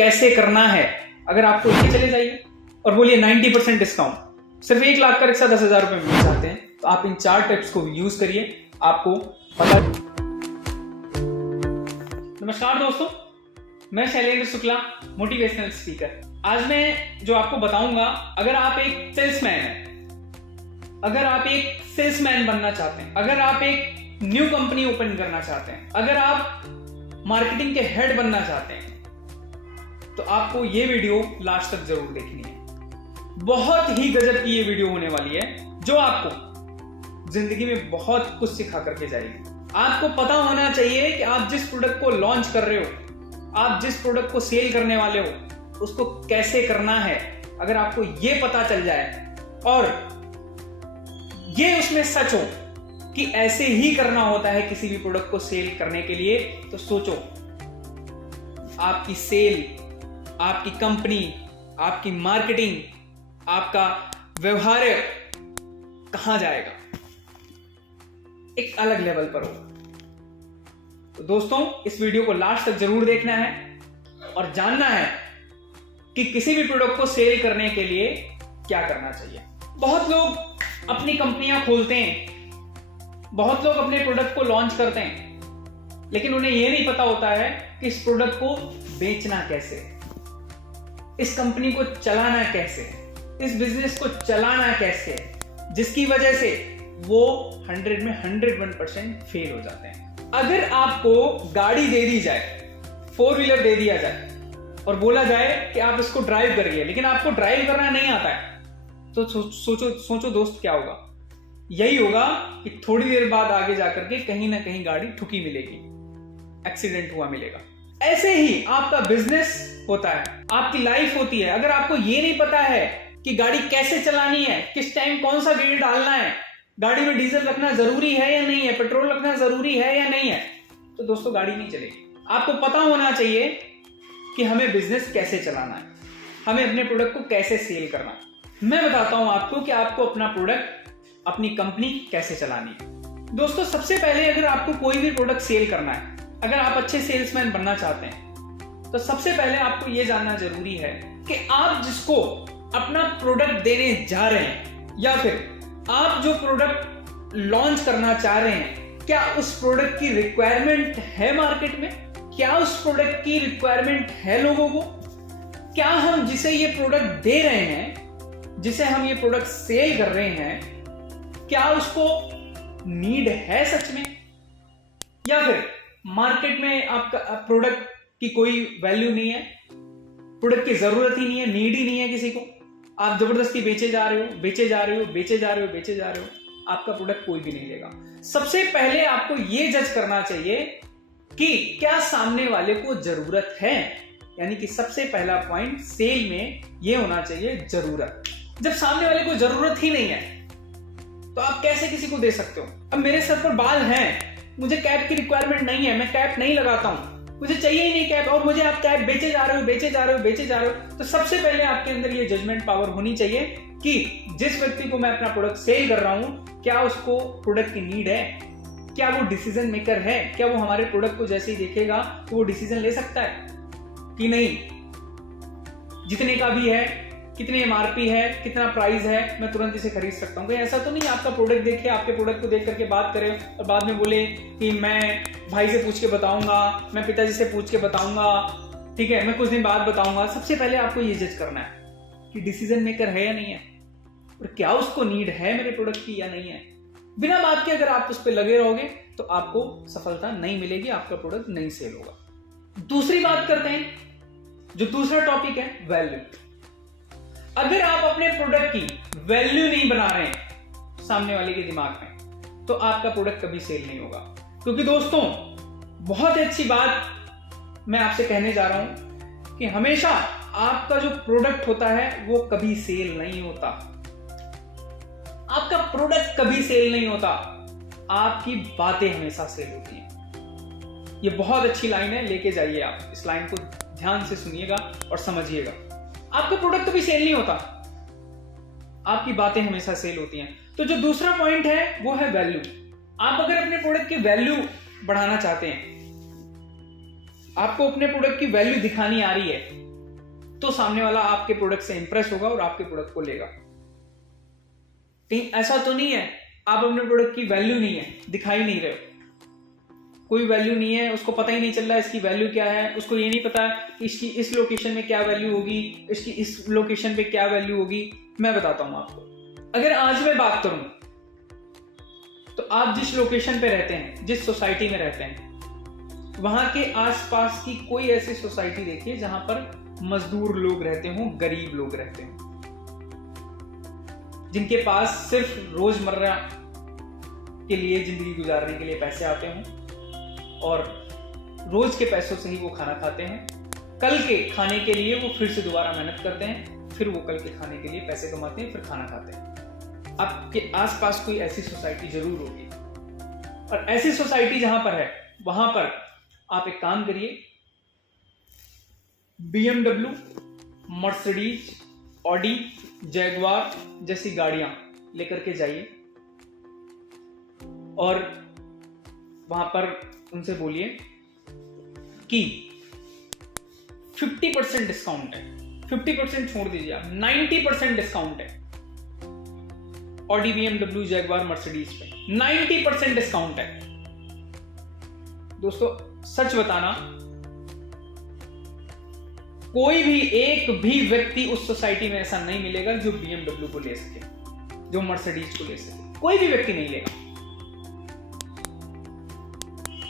कैसे करना है, अगर आपको इसके चले जाइए और बोलिए 90% डिस्काउंट सिर्फ 1 लाख का रिक्शा 10,000 रुपए में मिल जाते हैं, तो आप इन 4 टिप्स को यूज करिए, आपको पता। नमस्कार दोस्तों, मैं शैलेंद्र शुक्ला, मोटिवेशनल स्पीकर। आज मैं जो आपको बताऊंगा, अगर आप एक सेल्समैन हैं, अगर आप एक सेल्समैन बनना चाहते हैं, अगर आप एक न्यू कंपनी ओपन करना चाहते हैं, अगर आप मार्केटिंग के हेड बनना चाहते हैं, तो आपको ये वीडियो लास्ट तक जरूर देखनी है। बहुत ही गजब की ये वीडियो होने वाली है, जो आपको जिंदगी में बहुत कुछ सिखा करके जाएगी। आपको पता होना चाहिए कि आप जिस प्रोडक्ट को लॉन्च कर रहे हो, आप जिस प्रोडक्ट को सेल करने वाले हो, उसको कैसे करना है। अगर आपको ये पता चल जाए और ये उसमें सच हो कि ऐसे ही करना होता है किसी भी प्रोडक्ट को सेल करने के लिए, तो सोचो आपकी सेल, आपकी कंपनी, आपकी मार्केटिंग, आपका व्यवहार कहां जाएगा, एक अलग लेवल पर होगा। तो दोस्तों, इस वीडियो को लास्ट तक जरूर देखना है और जानना है कि किसी भी प्रोडक्ट को सेल करने के लिए क्या करना चाहिए। बहुत लोग अपनी कंपनियां खोलते हैं, बहुत लोग अपने प्रोडक्ट को लॉन्च करते हैं, लेकिन उन्हें यह नहीं पता होता है कि इस प्रोडक्ट को बेचना कैसे, इस कंपनी को चलाना कैसे, इस बिजनेस को चलाना कैसे, जिसकी वजह से वो 100 में 101% फेल हो जाते हैं। अगर आपको गाड़ी दे दी जाए, 4 व्हीलर दे दिया जाए और बोला जाए कि आप इसको ड्राइव करिए, लेकिन आपको ड्राइव करना नहीं आता है, तो सोचो दोस्त क्या होगा। यही होगा कि थोड़ी देर बाद आगे जाकर के कहीं ना कहीं गाड़ी ठुकी मिलेगी, एक्सीडेंट हुआ मिलेगा। ऐसे ही आपका बिजनेस होता है, आपकी लाइफ होती है। अगर आपको ये नहीं पता है कि गाड़ी कैसे चलानी है, किस टाइम कौन सा गियर डालना है, गाड़ी में डीजल रखना जरूरी है या नहीं है, पेट्रोल रखना जरूरी है या नहीं है, तो दोस्तों गाड़ी नहीं चलेगी। आपको पता होना चाहिए कि हमें बिजनेस कैसे चलाना है, हमें अपने प्रोडक्ट को कैसे सेल करना है। मैं बताता हूं आपको कि आपको अपना प्रोडक्ट, अपनी कंपनी कैसे चलानी है। दोस्तों, सबसे पहले अगर आपको कोई भी प्रोडक्ट सेल करना है, अगर आप अच्छे सेल्समैन बनना चाहते हैं, तो सबसे पहले आपको यह जानना जरूरी है कि आप जिसको अपना प्रोडक्ट देने जा रहे हैं, या फिर आप जो प्रोडक्ट लॉन्च करना चाह रहे हैं, क्या उस प्रोडक्ट की रिक्वायरमेंट है मार्केट में, क्या उस प्रोडक्ट की रिक्वायरमेंट है लोगों को, क्या हम जिसे ये प्रोडक्ट दे रहे हैं, जिसे हम ये प्रोडक्ट सेल कर रहे हैं, क्या उसको नीड है सच में, या फिर मार्केट में आपका प्रोडक्ट की कोई वैल्यू नहीं है, प्रोडक्ट की जरूरत ही नहीं है, नीड ही नहीं है किसी को, आप जबरदस्ती बेचे जा रहे हो, बेचे जा रहे हो, बेचे जा रहे हो, बेचे जा रहे हो, आपका प्रोडक्ट कोई भी नहीं लेगा। सबसे पहले आपको यह जज करना चाहिए कि क्या सामने वाले को जरूरत है, यानी कि सबसे पहला पॉइंट सेल में यह होना चाहिए, जरूरत। जब सामने वाले को जरूरत ही नहीं है, तो आप कैसे किसी को दे सकते हो। अब मेरे सर पर बाल हैं, मुझे कैप की रिक्वायरमेंट नहीं है, मैं कैप नहीं लगाता हूं, मुझे चाहिए ही नहीं कैप, और मुझे आप कैप बेचे जा रहे हो, बेचे जा रहे हो, बेचे जा रहे हो, तो सबसे पहले आपके अंदर ये जजमेंट पावर होनी चाहिए कि जिस व्यक्ति को मैं अपना प्रोडक्ट सेल कर रहा हूं, क्या उसको प्रोडक्ट की नीड है, क्या वो डिसीजन मेकर है, क्या वो हमारे प्रोडक्ट को जैसे ही देखेगा तो वो डिसीजन ले सकता है कि नहीं, जितने का भी है, कितने एमआरपी है, कितना प्राइस है, मैं तुरंत इसे खरीद सकता हूँ। कोई ऐसा तो नहीं आपका प्रोडक्ट देखे, आपके प्रोडक्ट को देख करके बात करे और बाद में बोले कि मैं भाई से पूछ के बताऊंगा, मैं पिताजी से पूछ के बताऊंगा, ठीक है, मैं कुछ दिन बाद बताऊंगा। सबसे पहले आपको ये जज करना है कि डिसीजन मेकर है या नहीं है, और क्या उसको नीड है मेरे प्रोडक्ट की या नहीं है। बिना बात के अगर आप उस पर लगे रहोगे तो आपको सफलता नहीं मिलेगी, आपका प्रोडक्ट नहीं सेल होगा। दूसरी बात करते हैं, जो दूसरा टॉपिक है, वैल्यू। अगर आप अपने प्रोडक्ट की वैल्यू नहीं बना रहे हैं सामने वाले के दिमाग में, तो आपका प्रोडक्ट कभी सेल नहीं होगा। क्योंकि दोस्तों, बहुत अच्छी बात मैं आपसे कहने जा रहा हूं कि हमेशा आपका जो प्रोडक्ट होता है वो कभी सेल नहीं होता, आपका प्रोडक्ट कभी सेल नहीं होता, आपकी बातें हमेशा सेल होती हैं। ये बहुत अच्छी लाइन है, लेके जाइए आप इस लाइन को, ध्यान से सुनिएगा और समझिएगा। आपका प्रोडक्ट कभी सेल नहीं होता, आपकी बातें हमेशा सेल होती हैं। तो जो दूसरा पॉइंट है वो है वैल्यू। आप अगर अपने प्रोडक्ट की वैल्यू बढ़ाना चाहते हैं, आपको अपने प्रोडक्ट की वैल्यू दिखानी आ रही है, तो सामने वाला आपके प्रोडक्ट से इंप्रेस होगा और आपके प्रोडक्ट को लेगा। कहीं ऐसा तो नहीं है आप अपने प्रोडक्ट की वैल्यू नहीं है, दिखाई नहीं रहे, कोई वैल्यू नहीं है, उसको पता ही नहीं चल रहा है इसकी वैल्यू क्या है, उसको ये नहीं पता कि इसकी इस लोकेशन में क्या वैल्यू होगी, इसकी इस लोकेशन पे क्या वैल्यू होगी। मैं बताता हूं आपको। अगर आज मैं बात करूं तो आप जिस लोकेशन पे रहते हैं, जिस सोसाइटी में रहते हैं, वहां के आसपास की कोई ऐसी सोसाइटी देखिए जहां पर मजदूर लोग रहते हों, गरीब लोग रहते हों, जिनके पास सिर्फ रोजमर्रा के लिए, जिंदगी गुजारने के लिए पैसे आते हों और रोज के पैसों से ही वो खाना खाते हैं। कल के खाने के लिए वो फिर से दोबारा मेहनत करते हैं, फिर वो कल के खाने के लिए पैसे कमाते हैं, फिर खाना खाते हैं। आपके आसपास कोई ऐसी सोसाइटी जरूर होगी, और ऐसी सोसाइटी जहां पर है वहां पर आप एक काम करिए, BMW, मर्सिडीज, ऑडी, जैगवार जैसी गाड़ियां लेकर के जाइए और वहां पर उनसे बोलिए कि 50% डिस्काउंट है, 50% छोड़ दीजिए आप, 90% डिस्काउंट है ऑडी, BMW, जैगवार, मर्सिडीज पे 90% डिस्काउंट है। दोस्तों सच बताना, कोई भी एक भी व्यक्ति उस सोसाइटी में ऐसा नहीं मिलेगा जो BMW को ले सके, जो मर्सिडीज को ले सके, कोई भी व्यक्ति नहीं लेगा।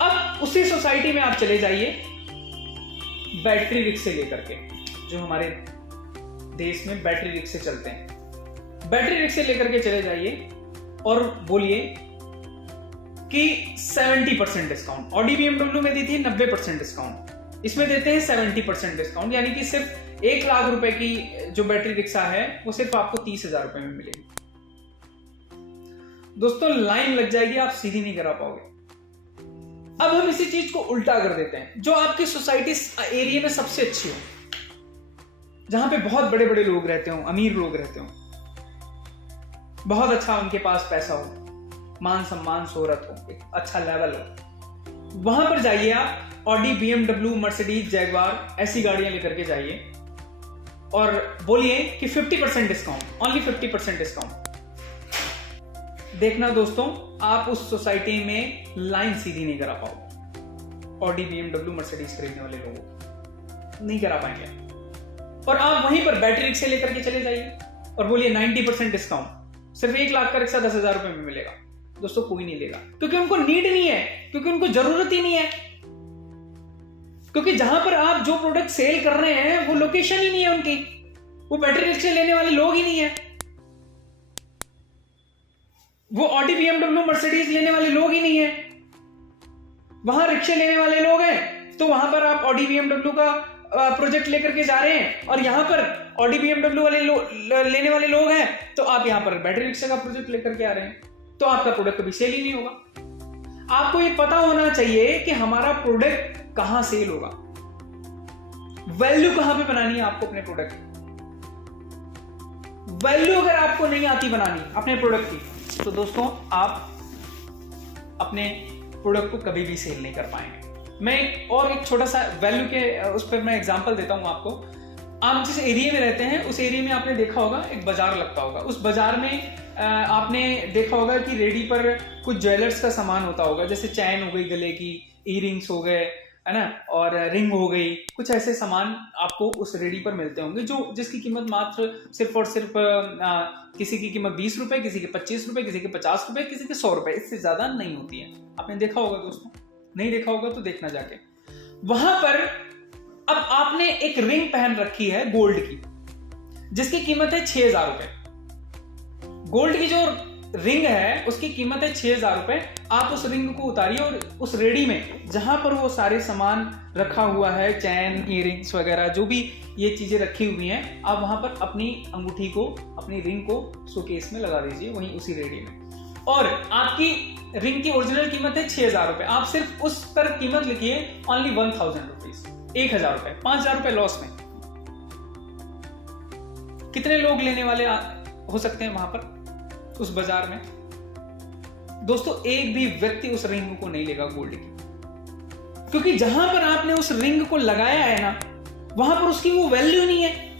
अब उसी सोसाइटी में आप चले जाइए बैटरी रिक्शे लेकर के, जो हमारे देश में बैटरी रिक्शे चलते हैं, बैटरी रिक्शे लेकर के चले जाइए और बोलिए कि 70% डिस्काउंट। ऑडी, BMW में दी थी 90% डिस्काउंट, इसमें देते हैं 70% डिस्काउंट, यानी कि सिर्फ 1 लाख रुपए की जो बैटरी रिक्शा है वो सिर्फ आपको 30,000 रुपए में मिलेगी। दोस्तों लाइन लग जाएगी, आप सीधी नहीं करा पाओगे। अब हम इसी चीज को उल्टा कर देते हैं, जो आपकी सोसाइटी एरिया में सबसे अच्छी हो, जहां पे बहुत बड़े बड़े लोग रहते हो, अमीर लोग रहते हो, बहुत अच्छा उनके पास पैसा हो, मान सम्मान शोहरत हो, एक अच्छा लेवल हो, वहां पर जाइए आप, ऑडी, BMW, मर्सिडीज, जैगवार ऐसी गाड़ियां लेकर के जाइए और बोलिए कि 50% डिस्काउंट, ओनली 50% डिस्काउंट। देखना दोस्तों, आप उस सोसाइटी में लाइन सीधी नहीं करा पाओगे। ऑडी, BMW, मर्सिडीज खरीदने वाले लोग नहीं करा पाएंगे। और आप वहीं पर बैटरी रिक्शे लेकर के चले जाइए और बोलिए 90% डिस्काउंट, सिर्फ 1 लाख का रिक्शा 10,000 रुपए में मिलेगा। दोस्तों कोई नहीं लेगा, क्योंकि उनको नीड नहीं है, क्योंकि उनको जरूरत ही नहीं है, क्योंकि जहां पर आप जो प्रोडक्ट सेल कर रहे हैं वो लोकेशन ही नहीं है उनकी, वो बैटरी रिक्शे लेने वाले लोग ही नहीं है, वो ऑडी, BMW, मर्सिडीज लेने वाले लोग ही नहीं है। वहां रिक्शे लेने वाले लोग हैं, तो वहां पर आप ऑडी, BMW का प्रोजेक्ट लेकर के जा रहे हैं, और यहां पर ऑडी, BMW वाले लेने वाले लोग हैं, तो आप यहां पर बैटरी रिक्शा का प्रोजेक्ट लेकर के आ रहे हैं, तो आपका प्रोडक्ट कभी सेल ही नहीं होगा। आपको ये पता होना चाहिए कि हमारा प्रोडक्ट कहां सेल होगा, वैल्यू कहां पे बनानी है आपको अपने प्रोडक्ट की। वैल्यू अगर आपको नहीं आती बनानी अपने प्रोडक्ट की, तो दोस्तों आप अपने प्रोडक्ट को कभी भी सेल नहीं कर पाएंगे। मैं और एक छोटा सा वैल्यू के उस पर मैं एग्जांपल देता हूं आपको। आप जिस एरिया में रहते हैं उस एरिया में आपने देखा होगा एक बाजार लगता होगा, उस बाजार में आपने देखा होगा कि रेडी पर कुछ ज्वेलर्स का सामान होता होगा, जैसे चैन हो गई गले की, ईयरिंग्स हो गए, है ना, और रिंग हो गई, कुछ ऐसे सामान आपको उस रेडी पर मिलते होंगे जो जिसकी कीमत मात्र सिर्फ और सिर्फ किसी की कीमत 20 रुपए, किसी के 25 रुपए, किसी के 50 रुपए, किसी के 100 रुपए, इससे ज्यादा नहीं होती है। आपने देखा होगा दोस्तों, नहीं देखा होगा तो देखना जाके। वहां पर अब आपने एक रिंग पहन रखी है गोल्ड की, जिसकी कीमत है 6,000 रुपए। गोल्ड की जो रिंग है उसकी कीमत है 6,000 रुपए। आप उस रिंग को उतारिए और उस रेडी में जहां पर वो सारे सामान रखा हुआ है, चैन, ईयरिंग्स वगैरह जो भी ये चीजें रखी हुई हैं, आप वहां पर अपनी अंगूठी को, अपनी रिंग को शोकेस में लगा दीजिए, वहीं उसी रेडी में। और आपकी रिंग की ओरिजिनल कीमत है 6,000 रुपए, आप सिर्फ उस पर कीमत लिखिए ओनली 1,000 रुपीज, 1,000 रुपए, 5,000 रुपए लॉस में। कितने लोग लेने वाले हो सकते हैं वहां पर उस बाजार में? दोस्तों एक भी व्यक्ति उस रिंग को नहीं लेगा गोल्ड की, क्योंकि जहां पर आपने उस रिंग को लगाया है ना, वहां पर उसकी वो वैल्यू नहीं है।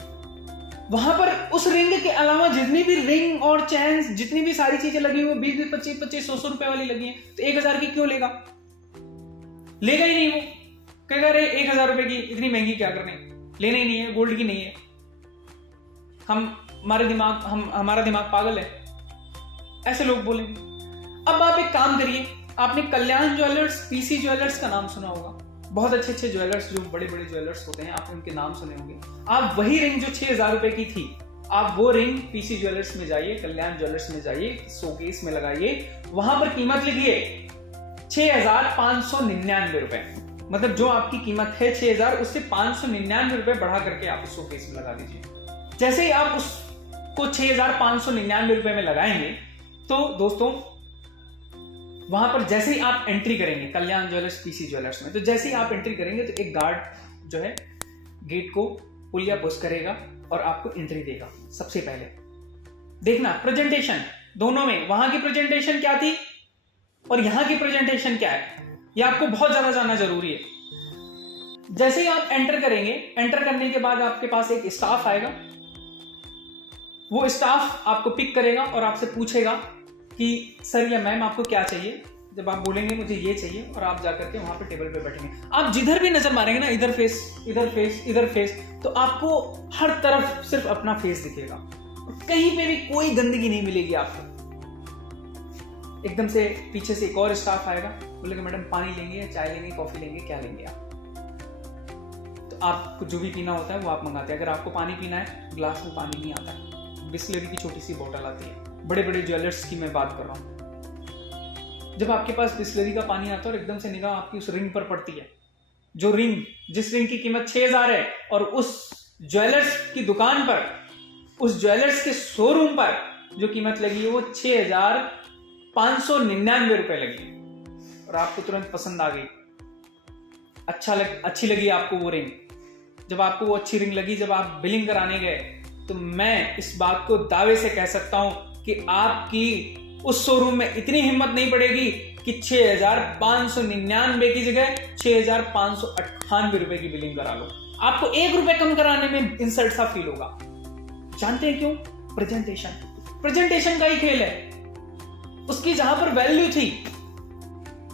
वहां पर उस रिंग के अलावा जितनी भी रिंग और चैन्स, जितनी भी सारी चीजें लगी हुई 20, 25, 25, 100 रुपए वाली लगी हैं, तो 1000 की क्यों लेगा? लेगा ही नहीं। वो कहेगा अरे 1000 रुपए की इतनी महंगी क्या करने, लेना ही नहीं है, गोल्ड की नहीं है, हमारा दिमाग पागल है, ऐसे लोग बोलेंगे। अब आप एक काम करिए, आपने कल्याण ज्वेलर्स, पीसी ज्वेलर्स का नाम सुना होगा, बहुत अच्छे अच्छे ज्वेलर्स, जो बड़े बड़े ज्वेलर्स होते हैं, आपने उनके नाम सुने होंगे। आप वही रिंग जो 6000 रुपए की थी, आप वो रिंग पीसी ज्वेलर्स में जाइए, कल्याण ज्वेलर्स में जाइए, शोकेस में लगाइए, वहां पर कीमत लिखिए 6599 रुपए। मतलब जो आपकी कीमत है 6000, उससे 599 रुपए बढ़ा करके आप उस शोकेस में लगा दीजिए। जैसे ही आप उसको 6599 रुपए में लगाएंगे, तो दोस्तों वहां पर जैसे ही आप एंट्री करेंगे कल्याण ज्वेलर्स, पीसी ज्वेलर्स में, तो जैसे ही आप एंट्री करेंगे तो एक गार्ड जो है गेट को पुल या पुश करेगा और आपको एंट्री देगा। सबसे पहले देखना प्रेजेंटेशन दोनों में, वहां की प्रेजेंटेशन क्या थी और यहां की प्रेजेंटेशन क्या है, यह आपको बहुत ज्यादा जानना जरूरी है। जैसे ही आप एंटर करेंगे, एंटर करने के बाद आपके पास एक स्टाफ आएगा, वो स्टाफ आपको पिक करेगा और आपसे पूछेगा कि सर या मैम आपको क्या चाहिए। जब आप बोलेंगे मुझे ये चाहिए, और आप जाकर के वहां पे टेबल पे बैठेंगे, आप जिधर भी नजर मारेंगे ना, इधर फेस, इधर फेस, इधर फेस, तो आपको हर तरफ सिर्फ अपना फेस दिखेगा, कहीं पे भी कोई गंदगी नहीं मिलेगी आपको। एकदम से पीछे से एक और स्टाफ आएगा, बोलेगा मैडम पानी लेंगे या चाय लेंगे, कॉफी लेंगे, क्या लेंगे आप? तो आपको जो भी पीना होता है वो आप मंगाते हैं। अगर आपको पानी पीना है, ग्लास में पानी नहीं आता है, बिस्लरी की छोटी सी बोतल आती है। बड़े बड़े ज्वेलर्स की मैं बात कर रहा हूं। जब आपके पास बिस्लरी का पानी आता है और एकदम से निगाह आपकी उस रिंग पर पड़ती है, जो रिंग, जिस रिंग की कीमत 6000 है, और उस ज्वेलर्स की दुकान पर, उस ज्वेलर्स के शोरूम पर जो कीमत लगी है वो 6599 रुपए लगी, और आपको तुरंत पसंद आ गई, अच्छी लगी आपको वो रिंग। जब आपको वो अच्छी रिंग लगी, जब आप बिलिंग कराने गए, तो मैं इस बात को दावे से कह सकता हूं कि आपकी उस शोरूम में इतनी हिम्मत नहीं पड़ेगी कि 6599 की जगह 6598 रुपए की बिलिंग करा लो। आपको 1 रुपए कम कराने में इंसल्ट सा फील होगा। जानते हैं क्यों? प्रेजेंटेशन का ही खेल है। उसकी जहां पर वैल्यू थी,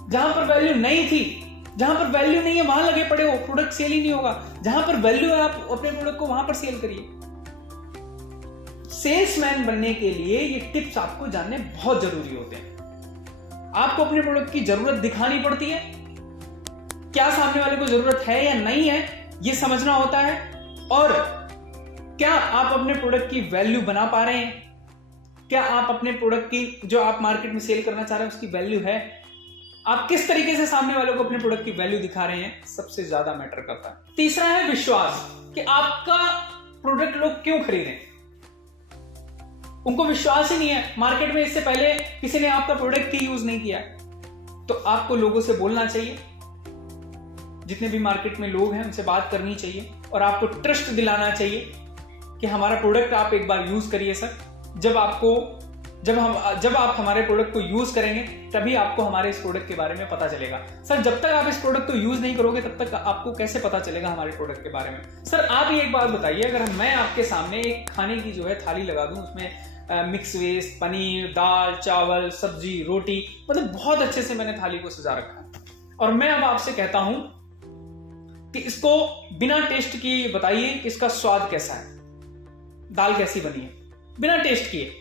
जहां पर वैल्यू नहीं थी, जहां पर वैल्यू नहीं है वहां लगे पड़े हो, प्रोडक्ट सेल ही नहीं होगा। जहां पर वैल्यू है, आप अपने प्रोडक्ट को वहां पर सेल करिए। सेल्समैन बनने के लिए ये टिप्स आपको जानने बहुत जरूरी होते हैं। आपको अपने प्रोडक्ट की जरूरत दिखानी पड़ती है, क्या सामने वाले को जरूरत है या नहीं है ये समझना होता है, और क्या आप अपने प्रोडक्ट की वैल्यू बना पा रहे हैं, क्या आप अपने प्रोडक्ट की, जो आप मार्केट में सेल करना चाह रहे हैं, उसकी वैल्यू है, आप किस तरीके से सामने वालों को अपने प्रोडक्ट की वैल्यू दिखा रहे हैं, सबसे ज्यादा मैटर करता है। तीसरा है विश्वास, कि आपका प्रोडक्ट लोग क्यों खरीदें। उनको विश्वास ही नहीं है, मार्केट में इससे पहले किसी ने आपका प्रोडक्ट ही यूज नहीं किया, तो आपको लोगों से बोलना चाहिए, जितने भी मार्केट में लोग हैं उनसे बात करनी चाहिए, और आपको ट्रस्ट दिलाना चाहिए कि हमारा प्रोडक्ट आप एक बार यूज करिए सर। जब आप हमारे प्रोडक्ट को यूज करेंगे तभी आपको हमारे इस प्रोडक्ट के बारे में पता चलेगा। सर जब तक आप इस प्रोडक्ट को यूज नहीं करोगे तब तक आपको कैसे पता चलेगा हमारे प्रोडक्ट के बारे में। सर आप ये एक बात बताइए, अगर मैं आपके सामने एक खाने की जो है थाली लगा दूं, उसमें मिक्स वेज, पनीर, दाल, चावल, सब्जी, रोटी, मतलब बहुत अच्छे से मैंने थाली को सजा रखा है, और मैं अब आपसे कहता हूं कि इसको बिना टेस्ट किए बताइए इसका स्वाद कैसा है, दाल कैसी बनी है, बिना टेस्ट किए।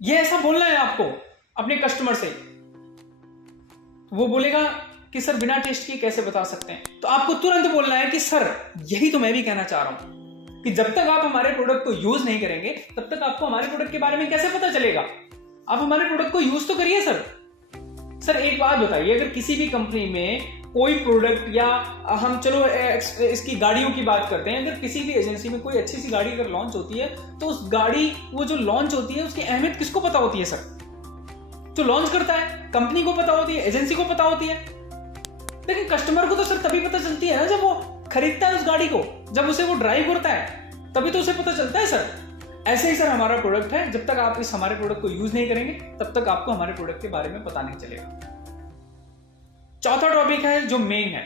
ये ऐसा बोलना है आपको अपने कस्टमर से। वो बोलेगा कि सर बिना टेस्ट किए कैसे बता सकते हैं, तो आपको तुरंत बोलना है कि सर यही तो मैं भी कहना चाह रहा हूं, कि जब तक आप हमारे प्रोडक्ट को यूज नहीं करेंगे तब तक आपको हमारे प्रोडक्ट के बारे में कैसे पता चलेगा। आप हमारे प्रोडक्ट को यूज तो करिए सर। सर एक बात बताइए, अगर किसी भी कंपनी में कोई प्रोडक्ट, या हम चलो इसकी गाड़ियों की बात करते हैं, अगर किसी भी एजेंसी में कोई अच्छी सी गाड़ी अगर लॉन्च होती है, तो उस गाड़ी वो जो लॉन्च होती है उसकी अहमियत किसको पता होती है सर? जो लॉन्च करता है, कंपनी को पता होती है, एजेंसी को पता होती है। लेकिन कस्टमर को तो सर तभी पता चलती है ना जब वो खरीदता है उस गाड़ी को, जब उसे वो ड्राइव करता है, तभी तो उसे पता चलता है सर। ऐसे ही सर हमारा प्रोडक्ट है, जब तक आप इस हमारे प्रोडक्ट को यूज नहीं करेंगे तब तक आपको हमारे प्रोडक्ट के बारे में पता नहीं चलेगा। चौथा टॉपिक है जो मेन है,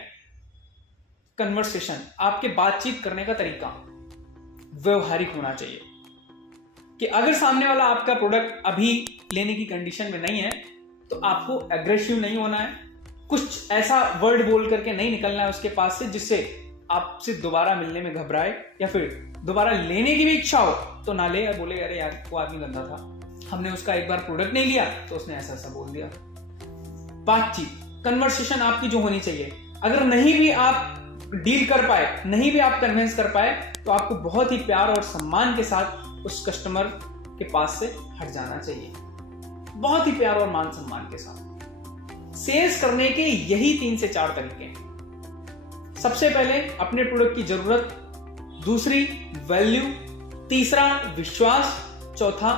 कन्वर्सेशन, आपके बातचीत करने का तरीका व्यवहारिक होना चाहिए। कि अगर सामने वाला आपका प्रोडक्ट अभी लेने की कंडीशन में नहीं है तो आपको एग्रेसिव नहीं होना है, कुछ ऐसा वर्ड बोल करके नहीं निकलना है उसके पास से जिससे आपसे दोबारा मिलने में घबराए या फिर दोबारा लेने की भी इच्छा हो तो ना ले, या बोले अरे यार वो आदमी गंदा था, हमने उसका एक बार प्रोडक्ट नहीं लिया तो उसने ऐसा ऐसा बोल दिया। बातचीत, कन्वर्सेशन आपकी जो होनी चाहिए, अगर नहीं भी आप डील कर पाए, नहीं भी आप कन्विंस कर पाए तो आपको बहुत ही प्यार और सम्मान के साथ उस कस्टमर के पास से हट जाना चाहिए, बहुत ही प्यार और मान सम्मान के साथ। सेल्स करने के यही 3 से 4 तरीके हैं। सबसे पहले अपने प्रोडक्ट की जरूरत, दूसरी वैल्यू, तीसरा विश्वास, चौथा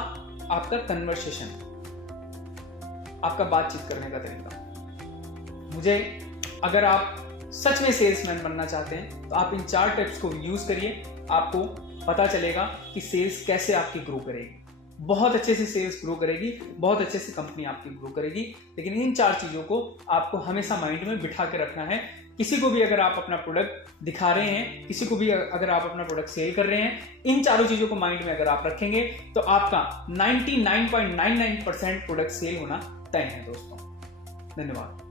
आपका कन्वर्सेशन, आपका बातचीत करने का तरीका। मुझे अगर आप सच में सेल्समैन बनना चाहते हैं तो आप इन 4 टिप्स को यूज करिए, आपको पता चलेगा कि सेल्स कैसे आपकी ग्रो करेगी। बहुत अच्छे से सेल्स ग्रो करेगी, बहुत अच्छे से कंपनी आपकी ग्रो करेगी। लेकिन इन 4 चीजों को आपको हमेशा माइंड में बिठा के रखना है। किसी को भी अगर आप अपना प्रोडक्ट दिखा रहे हैं, किसी को भी अगर आप अपना प्रोडक्ट सेल कर रहे हैं, इन चारों चीजों को माइंड में अगर आप रखेंगे तो आपका 99.99% प्रोडक्ट सेल होना तय है दोस्तों। धन्यवाद।